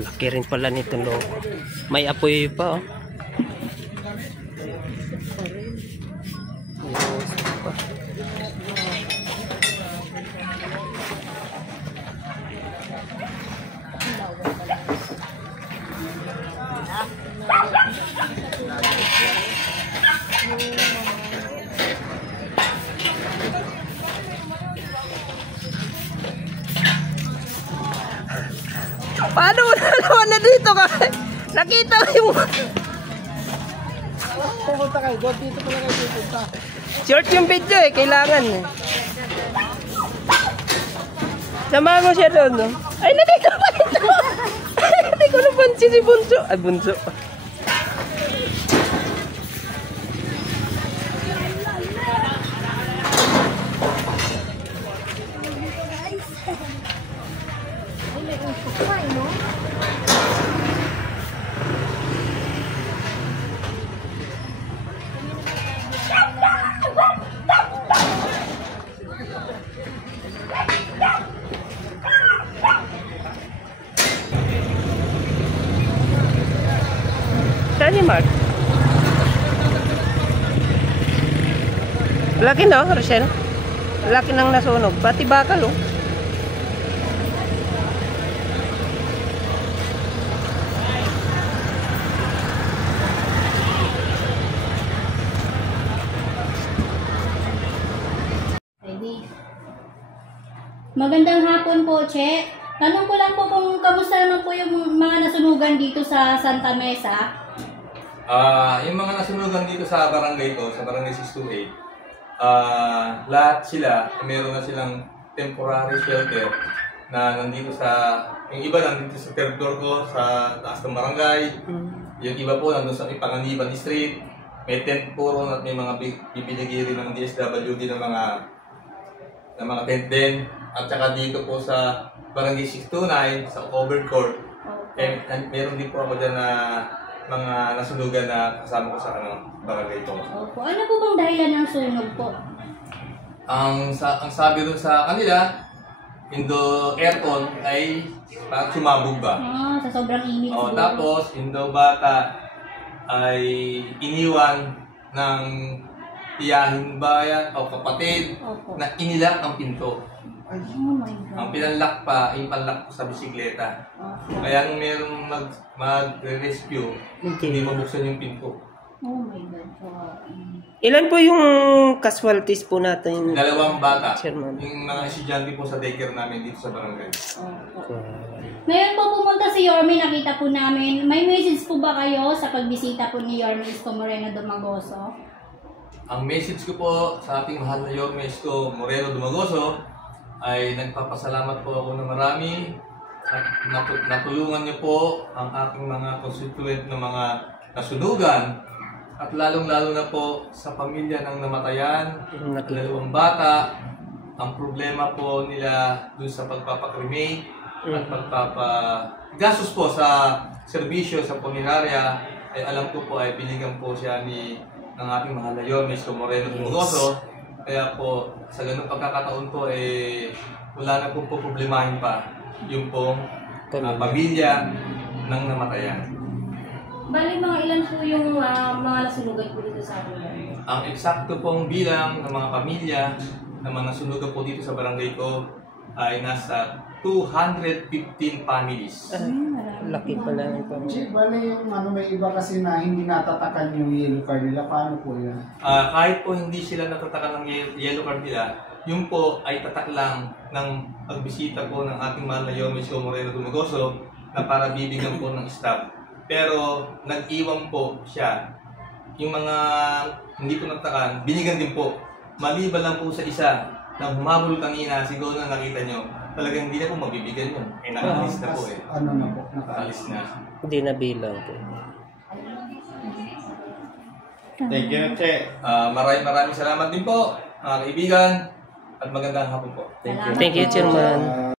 Laki rin pala nitong loko. May apoy pa oh. Paano naman na dito ka? Nakita mo yung... Pupunta kayo, doon dito pala kayo pupunta. Short yung video eh, kailangan eh. Samahan mo siya doon, no? Ay, nandito pa ito! Hindi ko napansin si Bunso. Ay, Bunso. Saan ni Mark? Laki no, Rochelle? Laki nang nasunog. Pati bakal oh. Magandang hapon po, Che. Tanong ko lang po kung kamusta naman po yung mga nasunugan dito sa Santa Mesa. Yung mga nasunugan dito sa barangay ko, sa barangay 628, lahat sila, meron na silang temporary shelter na nandito sa, yung iba nandito sa third floor ko, sa taas ng barangay. Yung iba po nandun sa Panganiban Street, may tent po ron at may mga bibinigay rin ng DSWD ng mga tent din. At saka dito po sa barangay 629, sa covered court, meron din po ako dyan na mga nasunugan na kasama ko sa barangay ko. Opo. Ano po bang dahilan ng sunog po? Ang sabi dun sa kanila, indo aircon ay parang sumabog ba? Sa sobrang init. Tapos indo bata ay iniwan ng tiyahing bayan o kapatid. Opo. Na inilak ang pinto. Oh my God. Ang pinanlak pa, yung panlak ko sa bisikleta. Kaya nung merong mag-rescue, hindi mabuksan yung pinto. Oh my God. Ilan po yung casualties po natin? 2 bata. Chairman. Yung mga estudyante po sa daycare namin dito sa barangay. Ngayon po pumunta si Yorme, nakita po namin. May message po ba kayo sa pagbisita po ni Yorme Isko Moreno Dumagoso? Ang message ko po sa ating mahal na Yorme Isko Moreno Dumagoso ay nagpapasalamat po ako ng marami at natulungan niyo po ang aking mga constituent na mga nasunugan at lalong-lalo na po sa pamilya ng namatayan, 2 bata. Ang problema po nila dun sa pagpapakremate at pagpapagastos po sa serbisyo sa punerarya ay alam ko po ay binigyan po siya ng ating mahal na Yorme Isko Moreno Dumagoso. Kaya po, sa ganung pagkakataon po, wala na pong problemahin pa yung pong pamilya ng namatayan. Bali, mga ilan po yung mga nasunugan po dito sa atin? Ang eksakto pong bilang ng mga pamilya na mga nasunugan po dito sa barangay ko ay nasa 215 families. Laki pala ng pamilya. Bale yung may iba kasi na hindi natatakan yung yellow card nila. Paano po yan? Kahit po hindi sila natatakan ng yellow card nila, yun po ay tatak lang ng pagbisita po ng ating mahal na Yorme Isko Moreno Dumagoso na para bibigyan po ng staff. Pero nag-iwan po siya. Yung mga hindi ko natakan, binigyan din po. Maliban lang po sa isa na humabol kanina, siguro na nakita nyo, talagang hindi na po mabibigyan yun. Nakaalis na po Ano na po? Nakaalis na. Hindi na bilang po. Thank you, Che. Maraming salamat din po, mga kaibigan, at magandang hapon po. Thank you, Chairman.